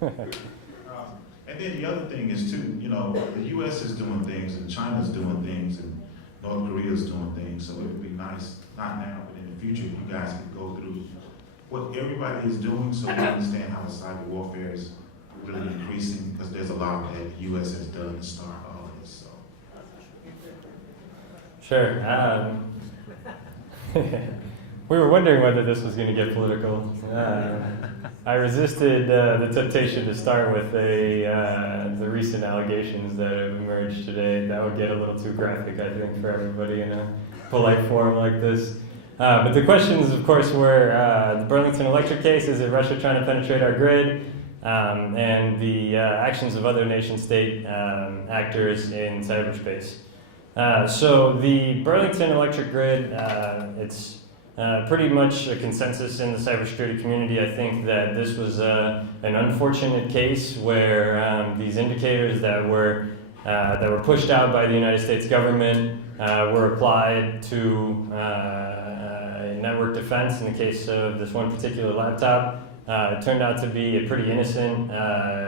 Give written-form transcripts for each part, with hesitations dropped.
And then the other thing is too, you know, the U.S. is doing things and China's doing things and North Korea's doing things. So it would be nice, not now, but in the future, if you guys could go through what everybody is doing so we understand how the cyber warfare is really increasing, because there's a lot that the U.S. has done to start all of this. So. Sure. We were wondering whether this was going to get political. I resisted the temptation to start with the recent allegations that have emerged today. That would get a little too graphic, I think, for everybody in a polite forum like this. But the questions, of course, were the Burlington Electric case, is it Russia trying to penetrate our grid? And the actions of other nation-state actors in cyberspace. So the Burlington Electric grid, it's pretty much a consensus in the cybersecurity community, I think, that this was an unfortunate case where these indicators that were pushed out by the United States government were applied to network defense. In the case of this one particular laptop, it turned out to be a pretty innocent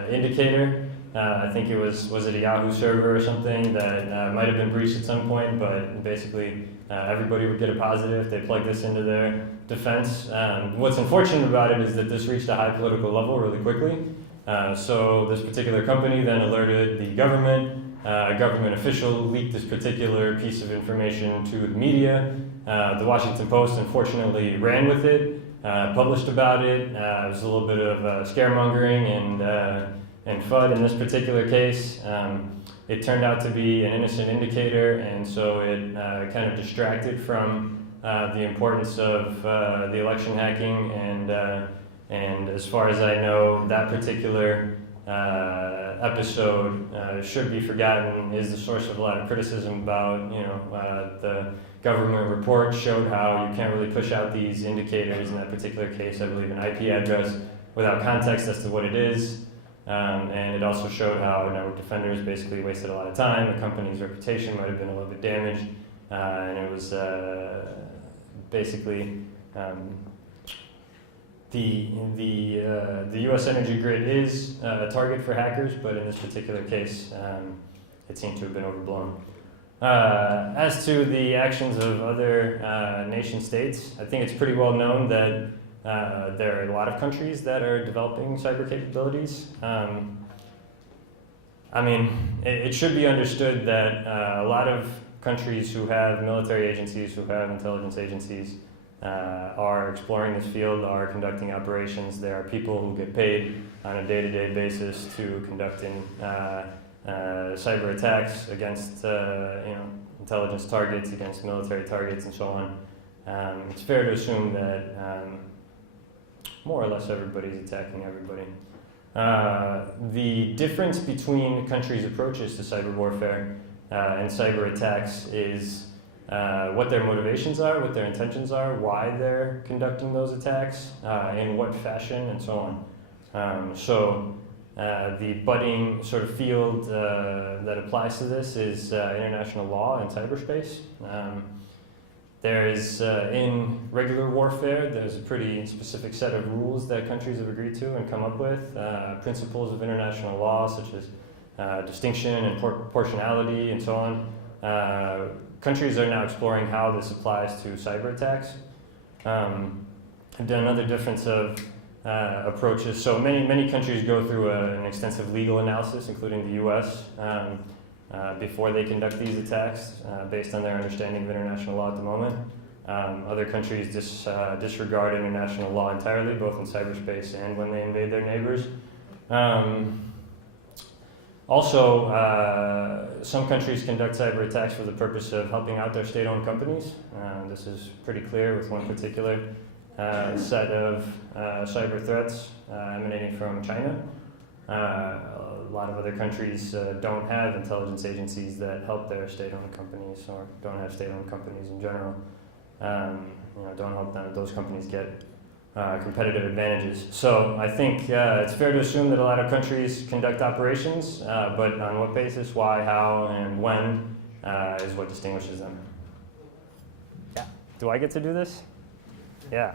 indicator. I think it was it a Yahoo server or something that might have been breached at some point, but basically everybody would get a positive if they plugged this into their defense. What's unfortunate about it is that this reached a high political level really quickly. So this particular company then alerted the government. A government official leaked this particular piece of information to the media. The Washington Post unfortunately ran with it, published about it. It was a little bit of scaremongering and FUD in this particular case. It turned out to be an innocent indicator, and so it kind of distracted from the importance of the election hacking. And as far as I know, that particular episode should be forgotten. Is the source of a lot of criticism about, the government report showed how you can't really push out these indicators. In that particular case, I believe an IP address without context as to what it is. And it also showed how network defenders basically wasted a lot of time. The company's reputation might have been a little bit damaged, and it was basically the U.S. energy grid is a target for hackers, but in this particular case, it seemed to have been overblown. As to the actions of other nation states, I think it's pretty well known that there are a lot of countries that are developing cyber capabilities. It should be understood that a lot of countries who have military agencies, who have intelligence agencies, are exploring this field, are conducting operations. There are people who get paid on a day-to-day basis to conducting cyber attacks against intelligence targets, against military targets, and so on. It's fair to assume that more or less everybody's attacking everybody. The difference between countries' approaches to cyber warfare and cyber attacks is what their motivations are, what their intentions are, why they're conducting those attacks, in what fashion, and so on. The budding sort of field that applies to this is international law and cyberspace. There is, in regular warfare, there's a pretty specific set of rules that countries have agreed to and come up with, principles of international law such as distinction and proportionality and so on. Countries are now exploring how this applies to cyber attacks. I've done another difference of approaches. So many countries go through an extensive legal analysis, including the U.S., before they conduct these attacks, based on their understanding of international law at the moment. Other countries disregard international law entirely, both in cyberspace and when they invade their neighbors. Some countries conduct cyber attacks for the purpose of helping out their state-owned companies. This is pretty clear with one particular set of cyber threats emanating from China. A lot of other countries don't have intelligence agencies that help their state-owned companies, or don't have state-owned companies in general. Don't help those companies get competitive advantages. So I think it's fair to assume that a lot of countries conduct operations, but on what basis, why, how, and when is what distinguishes them. Do I get to do this? Yeah.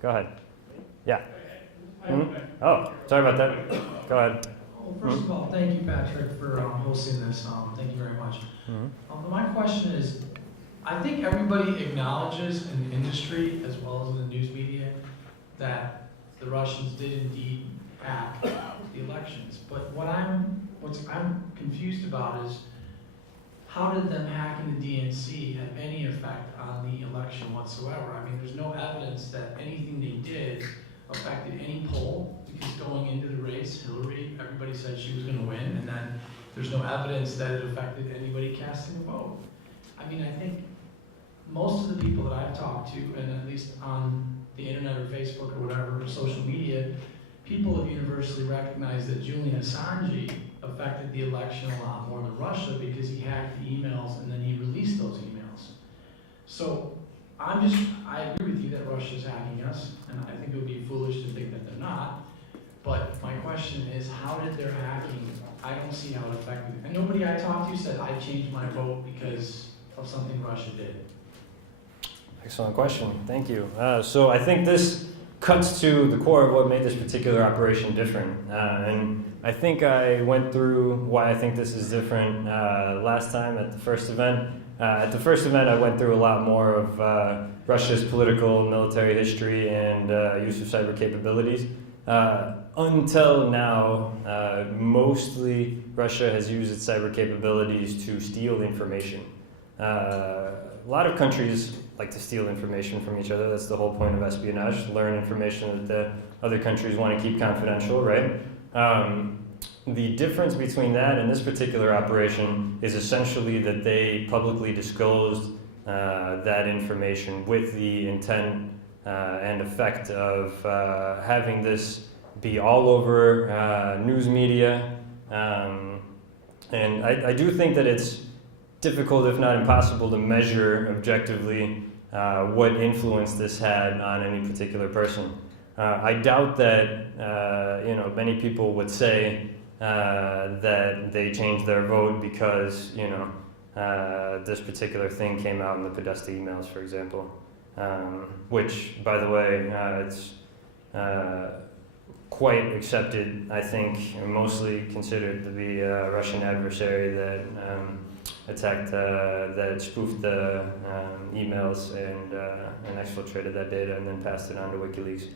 Go ahead. Yeah. Oh, sorry about that. Go ahead. Well, first of all, thank you, Patrick, for hosting this. Thank you very much. But my question is, I think everybody acknowledges in the industry as well as in the news media that the Russians did indeed hack the elections. But what I'm confused about is, how did them hacking the DNC have any effect on the election whatsoever? I mean, there's no evidence that anything they did affected any poll, because going into the race, Hillary, everybody said she was going to win, and then there's no evidence that it affected anybody casting a vote. I mean, I think most of the people that I've talked to, and at least on the internet or Facebook or whatever, social media, people have universally recognized that Julian Assange affected the election a lot more than Russia, because he hacked the emails and then he released those emails. So I agree with you that Russia's hacking us, and I think it would be foolish to think that they're not. But my question is, how did their hacking, I don't see how it affected it. And nobody I talked to said, I changed my vote because of something Russia did. Excellent question. Thank you. So I think this cuts to the core of what made this particular operation different. And I think I went through why I think this is different last time at the first event. At the first event, I went through a lot more of Russia's political and military history and use of cyber capabilities. Until now, mostly Russia has used its cyber capabilities to steal information. A lot of countries like to steal information from each other. That's the whole point of espionage, learn information that the other countries want to keep confidential, right? The difference between that and this particular operation is essentially that they publicly disclosed that information with the intent and effect of having this be all over news media. And I do think that it's difficult, if not impossible, to measure objectively what influence this had on any particular person. I doubt that many people would say that they changed their vote because this particular thing came out in the Podesta emails, for example, which, by the way, it's quite accepted, I think, and mostly considered to be a Russian adversary that attacked, that spoofed the emails and exfiltrated that data and then passed it on to WikiLeaks.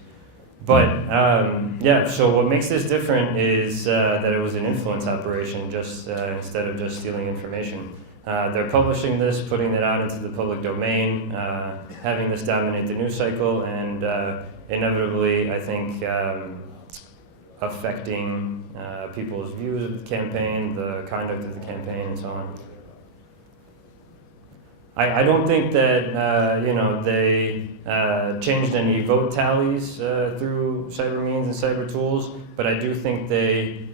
But so what makes this different is that it was an influence operation just instead of just stealing information. They're publishing this, putting it out into the public domain, having this dominate the news cycle, and inevitably, I think, affecting people's views of the campaign, the conduct of the campaign, and so on. I don't think that they changed any vote tallies through cyber means and cyber tools, but I do think they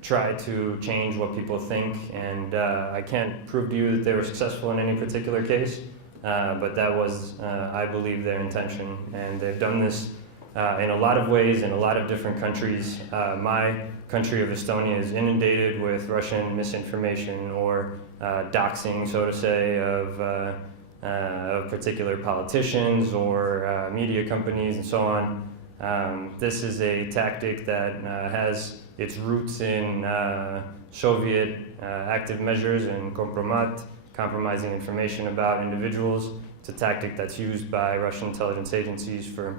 try to change what people think, and I can't prove to you that they were successful in any particular case, but that was, I believe, their intention, and they've done this in a lot of ways in a lot of different countries. My country of Estonia is inundated with Russian misinformation or doxing, so to say, of particular politicians or media companies and so on. This is a tactic that has its roots in Soviet active measures and compromat, compromising information about individuals. It's a tactic that's used by Russian intelligence agencies for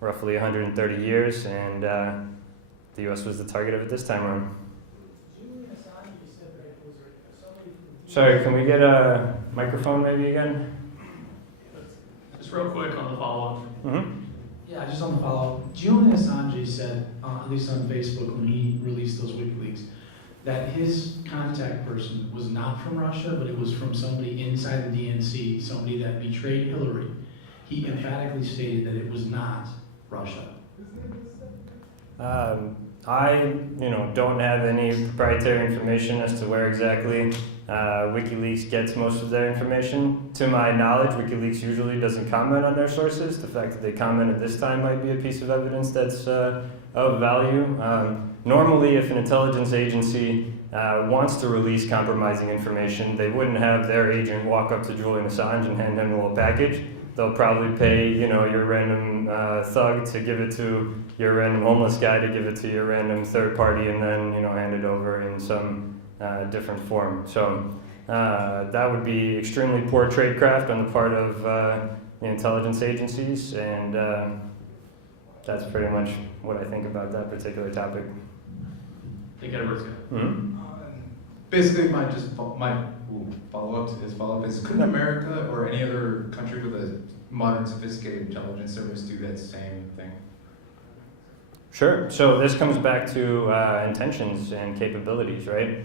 roughly 130 years, and the U.S. was the target of it this time around. Sorry, can we get a microphone maybe again? Just real quick on the follow-up. Mm-hmm. Yeah, just on the follow-up. Julian Assange said, at least on Facebook when he released those WikiLeaks, that his contact person was not from Russia, but it was from somebody inside the DNC, somebody that betrayed Hillary. He emphatically stated that it was not Russia. I don't have any proprietary information as to where exactly WikiLeaks gets most of their information. To my knowledge, WikiLeaks usually doesn't comment on their sources. The fact that they commented this time might be a piece of evidence that's of value. Normally, if an intelligence agency wants to release compromising information, they wouldn't have their agent walk up to Julian Assange and hand him a little package. they'll probably pay, you know, your random thug to give it to your random homeless guy to give it to your random third party, and then, you know, hand it over in some different form. So that would be extremely poor tradecraft on the part of the intelligence agencies, and that's pretty much what I think about that particular topic. I think Edward's good. Mm-hmm. Basically, my follow-up is, couldn't America or any other country with a modern, sophisticated intelligence service do that same thing? Sure. So this comes back to intentions and capabilities, right?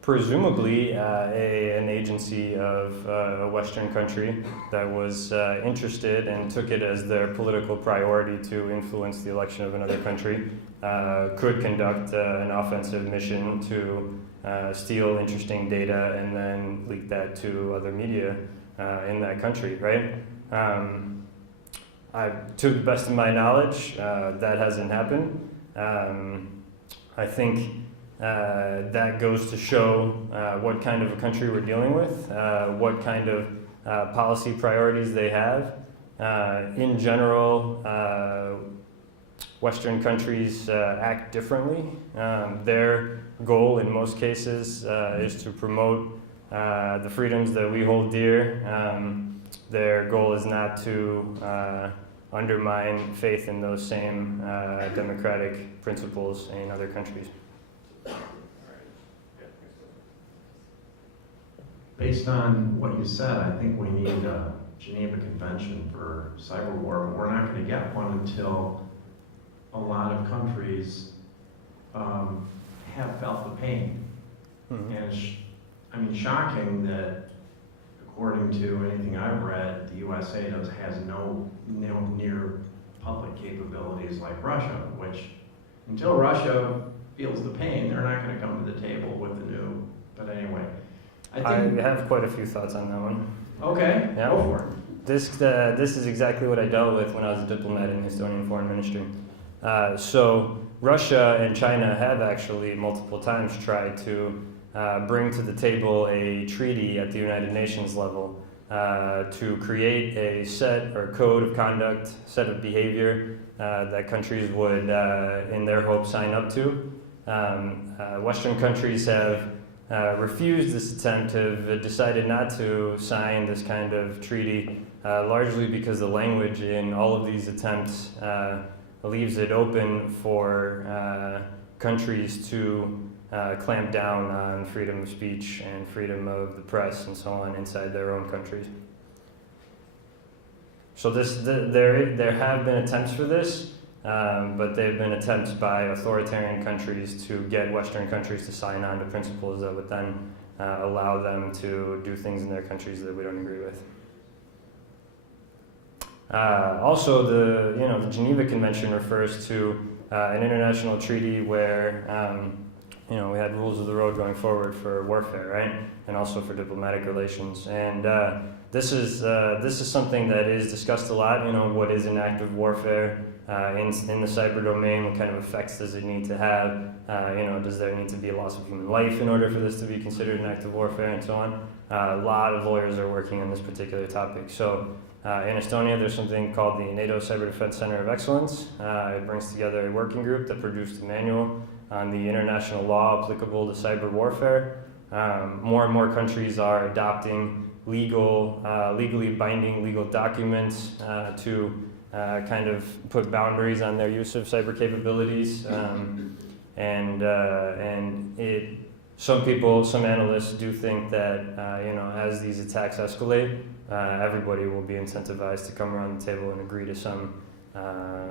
Presumably, an agency of a Western country that was interested and took it as their political priority to influence the election of another country could conduct an offensive mission to steal interesting data and then leak that to other media in that country, right? To the best of my knowledge, that hasn't happened. I think that goes to show what kind of a country we're dealing with, what kind of policy priorities they have. In general, Western countries act differently. Their goal in most cases is to promote the freedoms that we hold dear. Their goal is not to undermine faith in those same democratic principles in other countries. Based on what you said, I think we need a Geneva Convention for cyber war, but we're not going to get one until a lot of countries have felt the pain. Mm-hmm. And it's, shocking that, according to anything I've read, the USA has no near public capabilities like Russia, which until Russia feels the pain, they're not going to come to the table with the new. But anyway, I have quite a few thoughts on that one. Okay, Yeah. go for it. This is exactly what I dealt with when I was a diplomat in the Estonian Foreign Ministry. So Russia and China have actually multiple times tried to bring to the table a treaty at the United Nations level to create a set or code of conduct, set of behavior that countries would, in their hope, sign up to. Western countries have refused this attempt, have decided not to sign this kind of treaty, largely because the language in all of these attempts leaves it open for countries to clamp down on freedom of speech and freedom of the press and so on inside their own countries. So there have been attempts for this, but they've been attempts by authoritarian countries to get Western countries to sign on to principles that would then allow them to do things in their countries that we don't agree with. Also, the Geneva Convention refers to an international treaty where we had rules of the road going forward for warfare, right, and also for diplomatic relations. And this is something that is discussed a lot. What is an act of warfare in the cyber domain? What kind of effects does it need to have? Does there need to be a loss of human life in order for this to be considered an act of warfare, and so on? A lot of lawyers are working on this particular topic. So in Estonia, there's something called the NATO Cyber Defense Center of Excellence. It brings together a working group that produced a manual on the international law applicable to cyber warfare. More and more countries are adopting legally binding legal documents to kind of put boundaries on their use of cyber capabilities. Some analysts do think that as these attacks escalate, everybody will be incentivized to come around the table and agree to some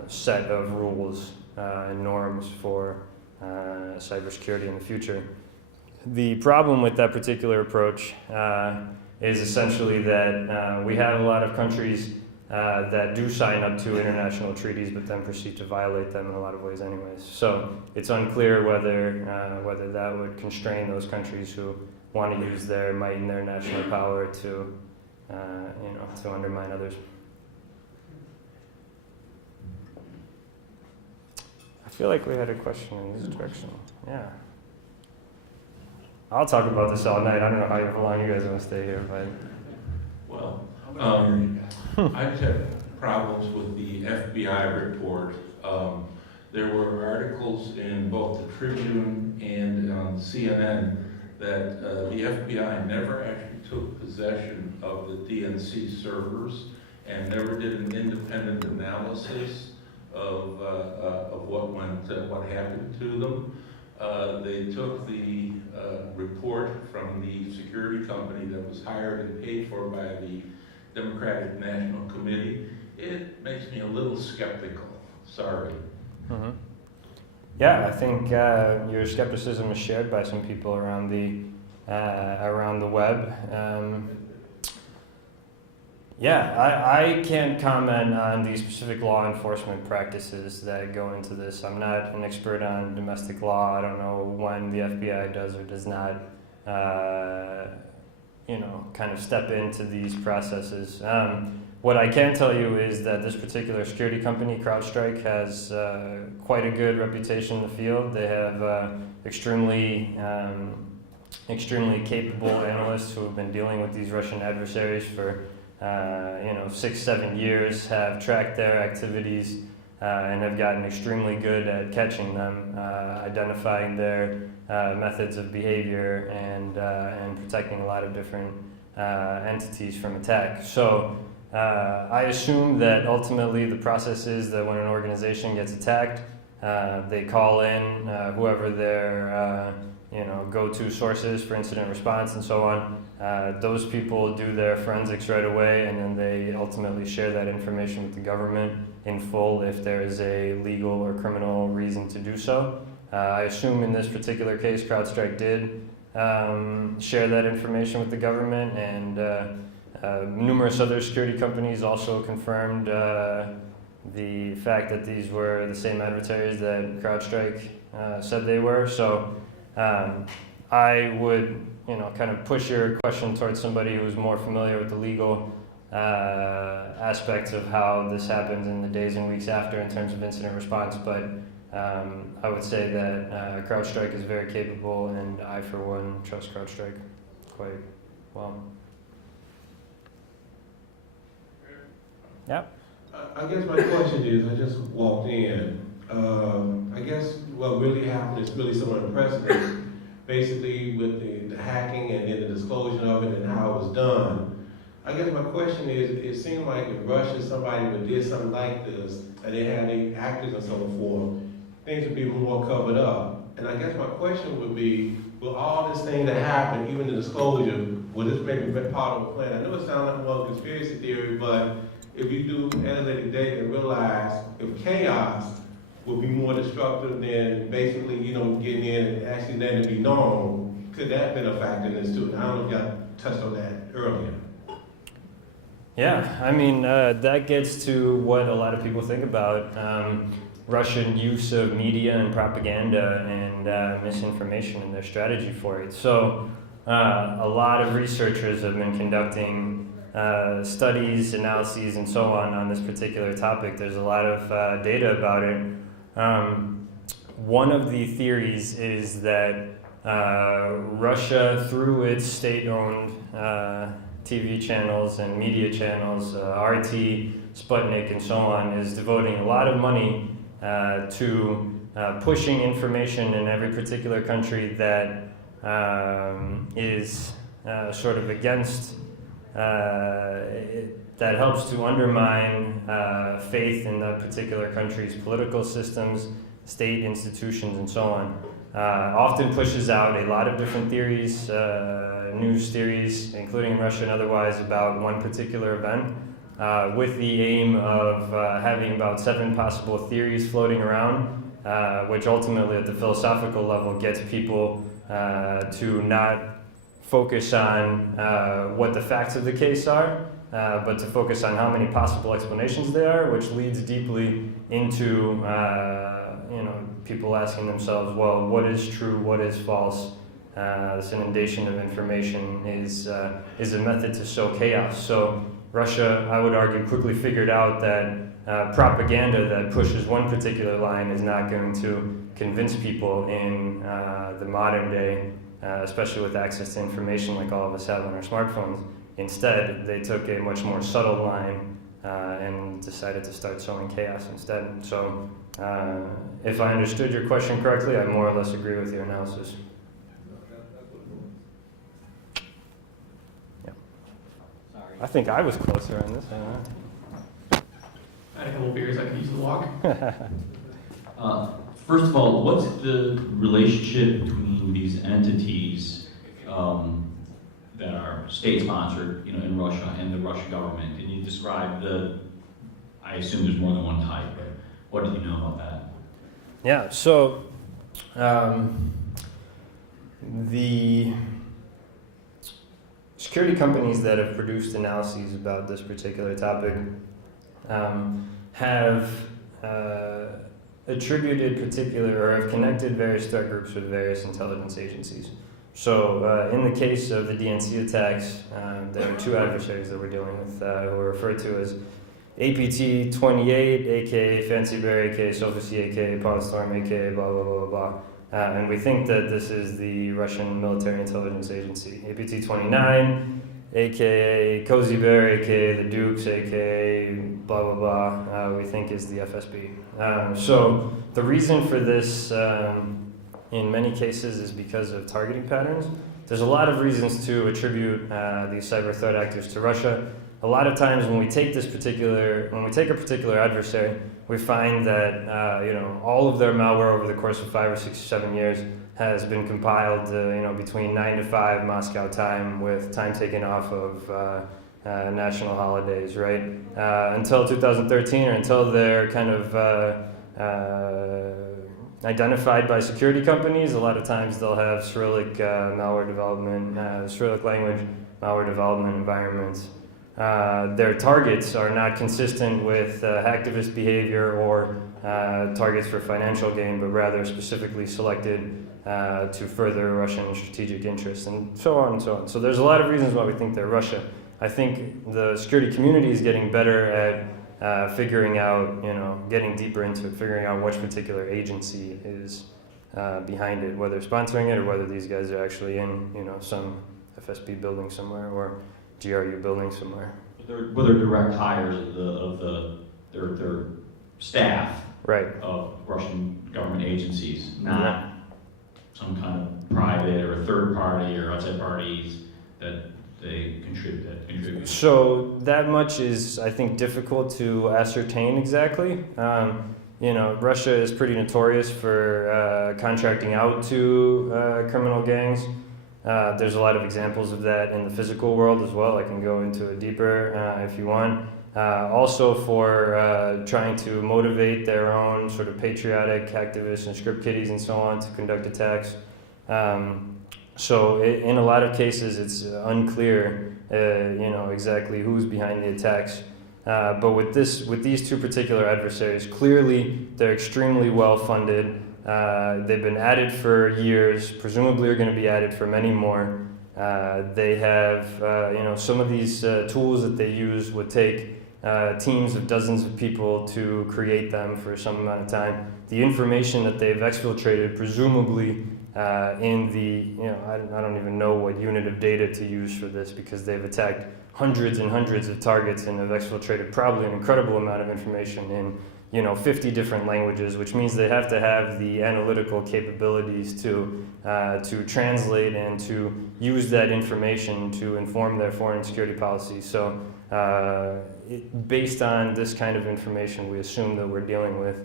set of rules and norms for cybersecurity in the future. The problem with that particular approach is essentially that we have a lot of countries that do sign up to international treaties but then proceed to violate them in a lot of ways anyways. So it's unclear whether that would constrain those countries who want to use their might and their national power to undermine others. I feel like we had a question in this direction. Yeah. I'll talk about this all night. I don't know how long you guys want to stay here, but Well, I just had problems with the FBI report. There were articles in both the Tribune and on CNN that the FBI never actually took possession of the DNC servers and never did an independent analysis of what happened to them. They took the report from the security company that was hired and paid for by the Democratic National Committee. It makes me a little skeptical. Sorry. Mm-hmm. Yeah, I think your skepticism is shared by some people around the web. I can't comment on the specific law enforcement practices that go into this. I'm not an expert on domestic law. I don't know when the FBI does or does not, kind of step into these processes. What I can tell you is that this particular security company, CrowdStrike, has quite a good reputation in the field. They have extremely capable analysts who have been dealing with these Russian adversaries for 6-7 years, have tracked their activities and have gotten extremely good at catching them, identifying their methods of behavior and protecting a lot of different entities from attack. So I assume that ultimately the process is that when an organization gets attacked, they call in whoever their go-to sources for incident response and so on. Those people do their forensics right away, and then they ultimately share that information with the government in full if there is a legal or criminal reason to do so. I assume in this particular case, CrowdStrike did share that information with the government, and numerous other security companies also confirmed the fact that these were the same adversaries that CrowdStrike said they were. So I would, kind of push your question towards somebody who's more familiar with the legal aspects of how this happens in the days and weeks after in terms of incident response. But I would say that CrowdStrike is very capable, and I, for one, trust CrowdStrike quite well. Yeah. I guess my question is, I just walked in. I guess what really happened is really somewhat unprecedented. Basically, with the hacking and then the disclosure of it and how it was done. I guess my question is, it seemed like if Russia, somebody would did something like this, and they had the actors and so forth, things would be more covered up. And I guess my question would be, will all this thing that happened, even the disclosure, will this maybe be part of a plan? I know it sounds like more conspiracy theory, but if you do analytic data and realize if chaos would be more destructive than basically, getting in and actually letting it be known, could that have been a factor in this too? I don't know if y'all touched on that earlier. Yeah, I mean, that gets to what a lot of people think about Russian use of media and propaganda and misinformation in their strategy for it. So a lot of researchers have been conducting studies, analyses, and so on this particular topic. There's a lot of data about it. One of the theories is that Russia, through its state-owned TV channels and media channels, RT, Sputnik, and so on, is devoting a lot of money to pushing information in every particular country that is sort of against that helps to undermine faith in that particular country's political systems, state institutions, and so on. Often pushes out a lot of different theories, news theories, including in Russia and otherwise, about one particular event, with the aim of having about 7 possible theories floating around, which ultimately at the philosophical level gets people to not focus on what the facts of the case are, but to focus on how many possible explanations there are, which leads deeply into people asking themselves, well, what is true, what is false? This inundation of information is a method to sow chaos. So Russia, I would argue, quickly figured out that propaganda that pushes one particular line is not going to convince people in the modern day, especially with access to information like all of us have on our smartphones. Instead, they took a much more subtle line and decided to start sowing chaos instead. So, if I understood your question correctly, I more or less agree with your analysis. Yeah. Sorry. I think I was closer on this. I don't know. I had a couple beers, I could use the walk. First of all, what's the relationship between these entities that are state-sponsored, in Russia and the Russian government? Can you describe I assume there's more than one type, but what do you know about that? Yeah, so the security companies that have produced analyses about this particular topic have attributed or have connected various threat groups with various intelligence agencies. So in the case of the DNC attacks, there are two adversaries that we're dealing with who are referred to as APT-28, aka Fancy Bear, aka Sophie, aka Podstorm, aka blah, blah, blah, blah, blah. And we think that this is the Russian military intelligence agency. APT-29, aka Cozy Bear, aka the Dukes, aka blah, blah, blah, we think is the FSB. So the reason for this in many cases is because of targeting patterns. There's a lot of reasons to attribute these cyber threat actors to Russia. A lot of times when we take a particular adversary, we find that all of their malware over the course of 5 or 6 or 7 years has been compiled between 9 to 5 Moscow time, with time taken off of national holidays, right? Until 2013, or until they're kind of identified by security companies. A lot of times they'll have Cyrillic malware development, Cyrillic language malware development environments. Their targets are not consistent with hacktivist behavior or targets for financial gain, but rather specifically selected to further Russian strategic interests, and so on and so on. So there's a lot of reasons why we think they're Russia. I think the security community is getting better at figuring out, getting deeper into it, figuring out which particular agency is behind it, whether sponsoring it or whether these guys are actually in, some FSB building somewhere or GRU building somewhere. Whether direct hires of their staff, right, of Russian government agencies, not some kind of private or third party or outside parties that they contribute. So that much is, I think, difficult to ascertain exactly. Russia is pretty notorious for contracting out to criminal gangs. There's a lot of examples of that in the physical world as well. I can go into it deeper if you want. Also for trying to motivate their own sort of patriotic activists and script kiddies and so on to conduct attacks. So in a lot of cases, it's unclear, exactly who's behind the attacks. But with these two particular adversaries, clearly they're extremely well funded. They've been at it for years, presumably are going to be at it for many more. They have, some of these tools that they use would take teams of dozens of people to create them for some amount of time. The information that they've exfiltrated, presumably in the, I don't even know what unit of data to use for this, because they've attacked hundreds and hundreds of targets and have exfiltrated probably an incredible amount of information in 50 different languages, which means they have to have the analytical capabilities to translate and to use that information to inform their foreign security policy. So based on this kind of information, we assume that we're dealing with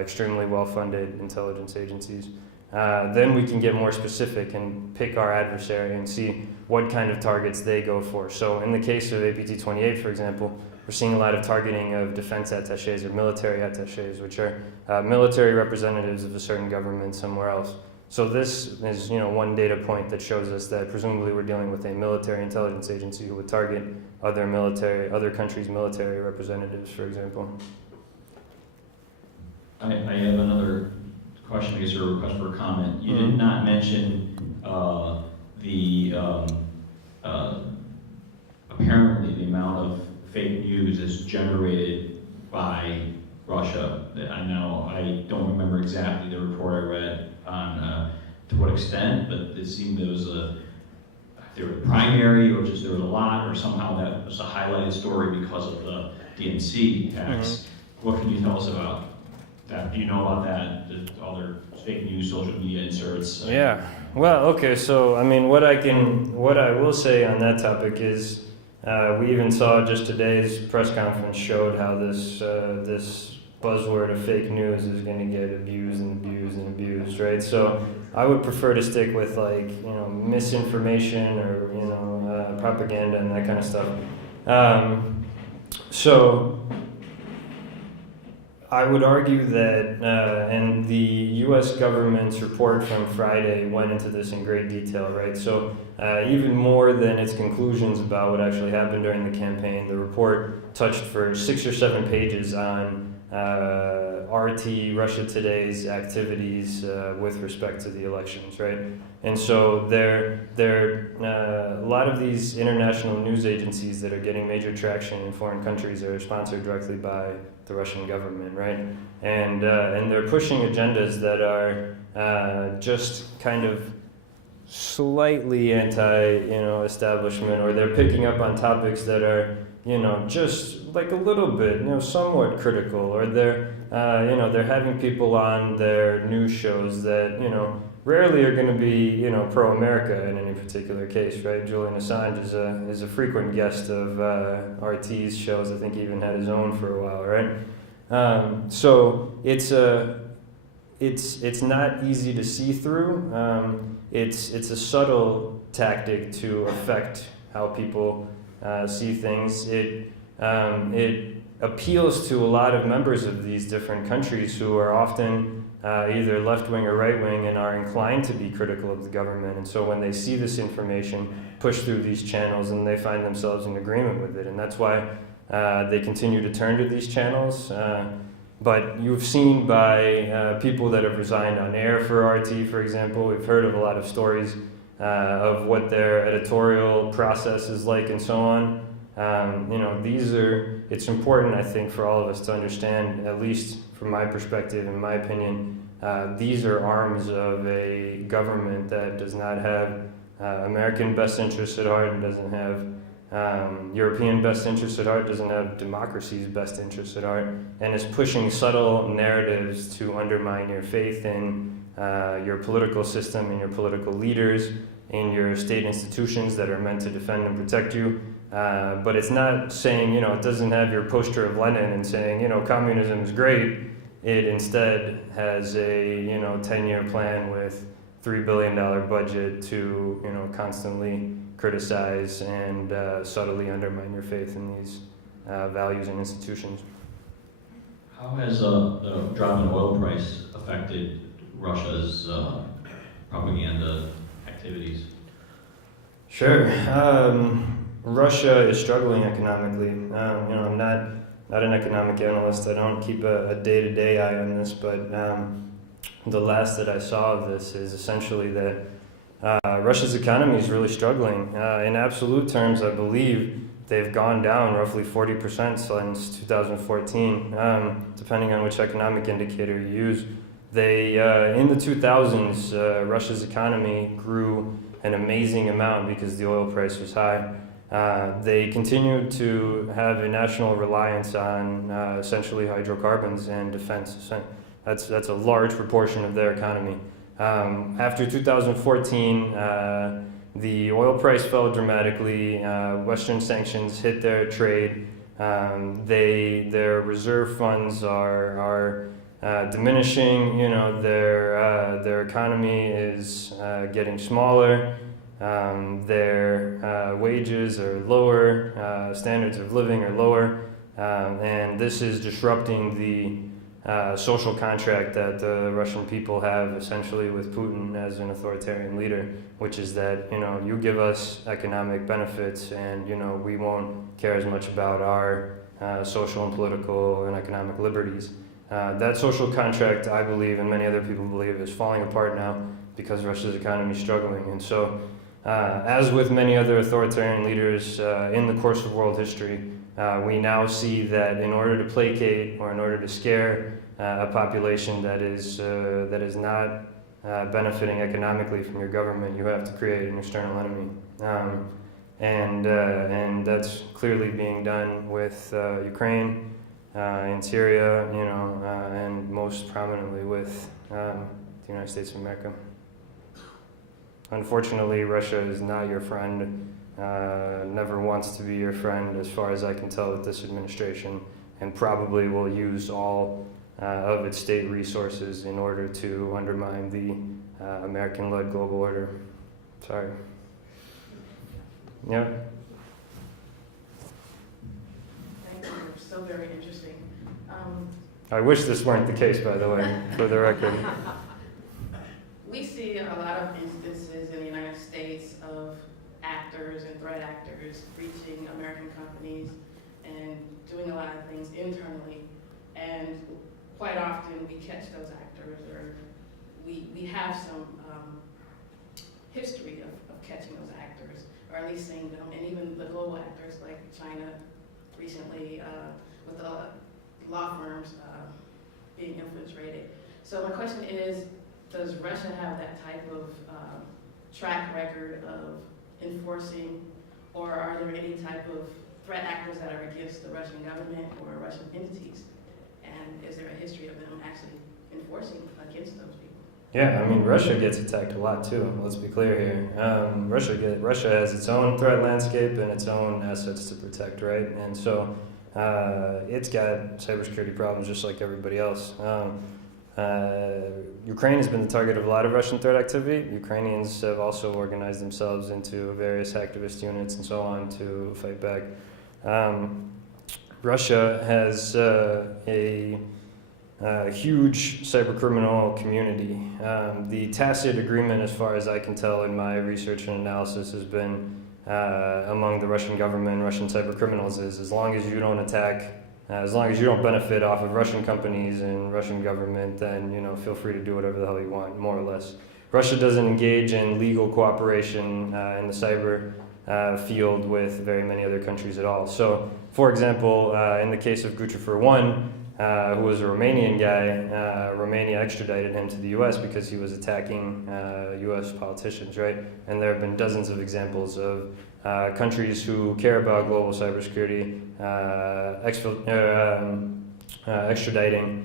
extremely well-funded intelligence agencies. Then we can get more specific and pick our adversary and see what kind of targets they go for. So in the case of APT-28, for example, we're seeing a lot of targeting of defense attachés or military attachés, which are military representatives of a certain government somewhere else. So this is, one data point that shows us that presumably we're dealing with a military intelligence agency who would target other countries' military representatives, for example. I have another question, I guess, or a request for a comment. You did not mention apparently the amount of fake news is generated by Russia. I don't remember exactly the report I read on to what extent, but it seemed there was they were the primary, or just there was a lot, or somehow that was a highlighted story because of the DNC tax. What can you tell us about that? Do you know about that? The other fake news, social media inserts? Yeah. Well, okay. So, I mean, what I will say on that topic is, we even saw just today's press conference showed how this buzzword of fake news is going to get abused and abused and abused, right? So, I would prefer to stick with misinformation or propaganda and that kind of stuff. So, I would argue that, and the U.S. government's report from Friday went into this in great detail, right? So even more than its conclusions about what actually happened during the campaign, the report touched for 6 or 7 pages on RT, Russia Today's activities with respect to the elections, right? And so there a lot of these international news agencies that are getting major traction in foreign countries are sponsored directly by the Russian government, right? And they're pushing agendas that are just kind of slightly anti-establishment, or they're picking up on topics that are just like a little bit somewhat critical, or they're having people on their news shows that rarely are going to be pro-America in any particular case, right? Julian Assange is a frequent guest of RT's shows. I think he even had his own for a while, right? So it's not easy to see through. It's a subtle tactic to affect how people see things. It appeals to a lot of members of these different countries who are often either left-wing or right-wing and are inclined to be critical of the government. And so when they see this information pushed through these channels, and they find themselves in agreement with it. And that's why they continue to turn to these channels. But you've seen by people that have resigned on air for RT, for example, we've heard of a lot of stories of what their editorial process is like and so on. It's important, I think, for all of us to understand, at least from my perspective, in my opinion, these are arms of a government that does not have American best interests at heart, and doesn't have European best interests at heart, doesn't have democracy's best interests at heart, and is pushing subtle narratives to undermine your faith in your political system, in your political leaders, in your state institutions that are meant to defend and protect you. But it's not saying, it doesn't have your poster of Lenin and saying, communism is great. It instead has a, 10-year plan with $3 billion budget to, constantly criticize and subtly undermine your faith in these values and institutions. How has the drop in oil price affected Russia's propaganda activities? Sure. Russia is struggling economically. I'm not an economic analyst. I don't keep a day-to-day eye on this, but the last that I saw of this is essentially that Russia's economy is really struggling. In absolute terms, I believe they've gone down roughly 40% since 2014, depending on which economic indicator you use. In the 2000s, Russia's economy grew an amazing amount because the oil price was high. They continued to have a national reliance on essentially hydrocarbons and defense. That's a large proportion of their economy. After 2014, the oil price fell dramatically. Western sanctions hit their trade. Their reserve funds are diminishing. Their economy is getting smaller. Their wages are lower. Standards of living are lower, and this is disrupting the social contract that the Russian people have essentially with Putin as an authoritarian leader, which is that, you give us economic benefits and, we won't care as much about our social and political and economic liberties. That social contract, I believe, and many other people believe, is falling apart now because Russia's economy is struggling. And so, as with many other authoritarian leaders in the course of world history, we now see that in order to placate or in order to scare a population that is not benefiting economically from your government, you have to create an external enemy. And that's clearly being done with Ukraine, in Syria, and most prominently with the United States of America. Unfortunately, Russia is not your friend, never wants to be your friend as far as I can tell with this administration, and probably will use all of its state resources in order to undermine the American-led global order. Sorry. Yeah. Thank you. So very interesting. I wish this weren't the case, by the way, for the record. We see a lot of instances in the United States of actors and threat actors reaching American companies and doing a lot of things internally. And quite often we catch those actors, or we have some history of catching those actors, or at least seeing them, and even the global actors like China recently with the law firms being infiltrated. So my question is, does Russia have that type of track record of enforcing, or are there any type of threat actors that are against the Russian government or Russian entities? And is there a history of them actually enforcing against those people? Yeah, I mean, Russia gets attacked a lot too, let's be clear here. Russia has its own threat landscape and its own assets to protect, right? And so it's got cybersecurity problems just like everybody else. Ukraine has been the target of a lot of Russian threat activity. Ukrainians have also organized themselves into various activist units and so on to fight back. Russia has a huge cybercriminal community. The tacit agreement, as far as I can tell in my research and analysis, has been among the Russian government and Russian cybercriminals is as long as you don't attack, as long as you don't benefit off of Russian companies and Russian government, then feel free to do whatever the hell you want, more or less. Russia doesn't engage in legal cooperation in the cyber field with very many other countries at all. So, for example, in the case of Guccifer 1, who was a Romanian guy, Romania extradited him to the U.S. because he was attacking U.S. politicians, right? And there have been dozens of examples of countries who care about global cybersecurity extraditing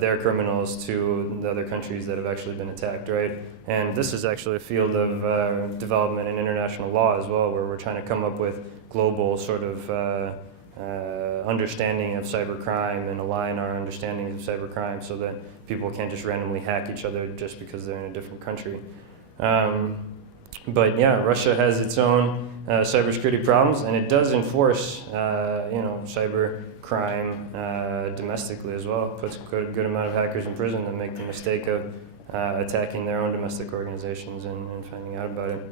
their criminals to the other countries that have actually been attacked, right? And this is actually a field of development in international law as well, where we're trying to come up with global sort of understanding of cybercrime and align our understandings of cybercrime so that people can't just randomly hack each other just because they're in a different country. But yeah, Russia has its own cybersecurity problems, and it does enforce, cybercrime domestically as well. It puts a good amount of hackers in prison that make the mistake of attacking their own domestic organizations and finding out about it.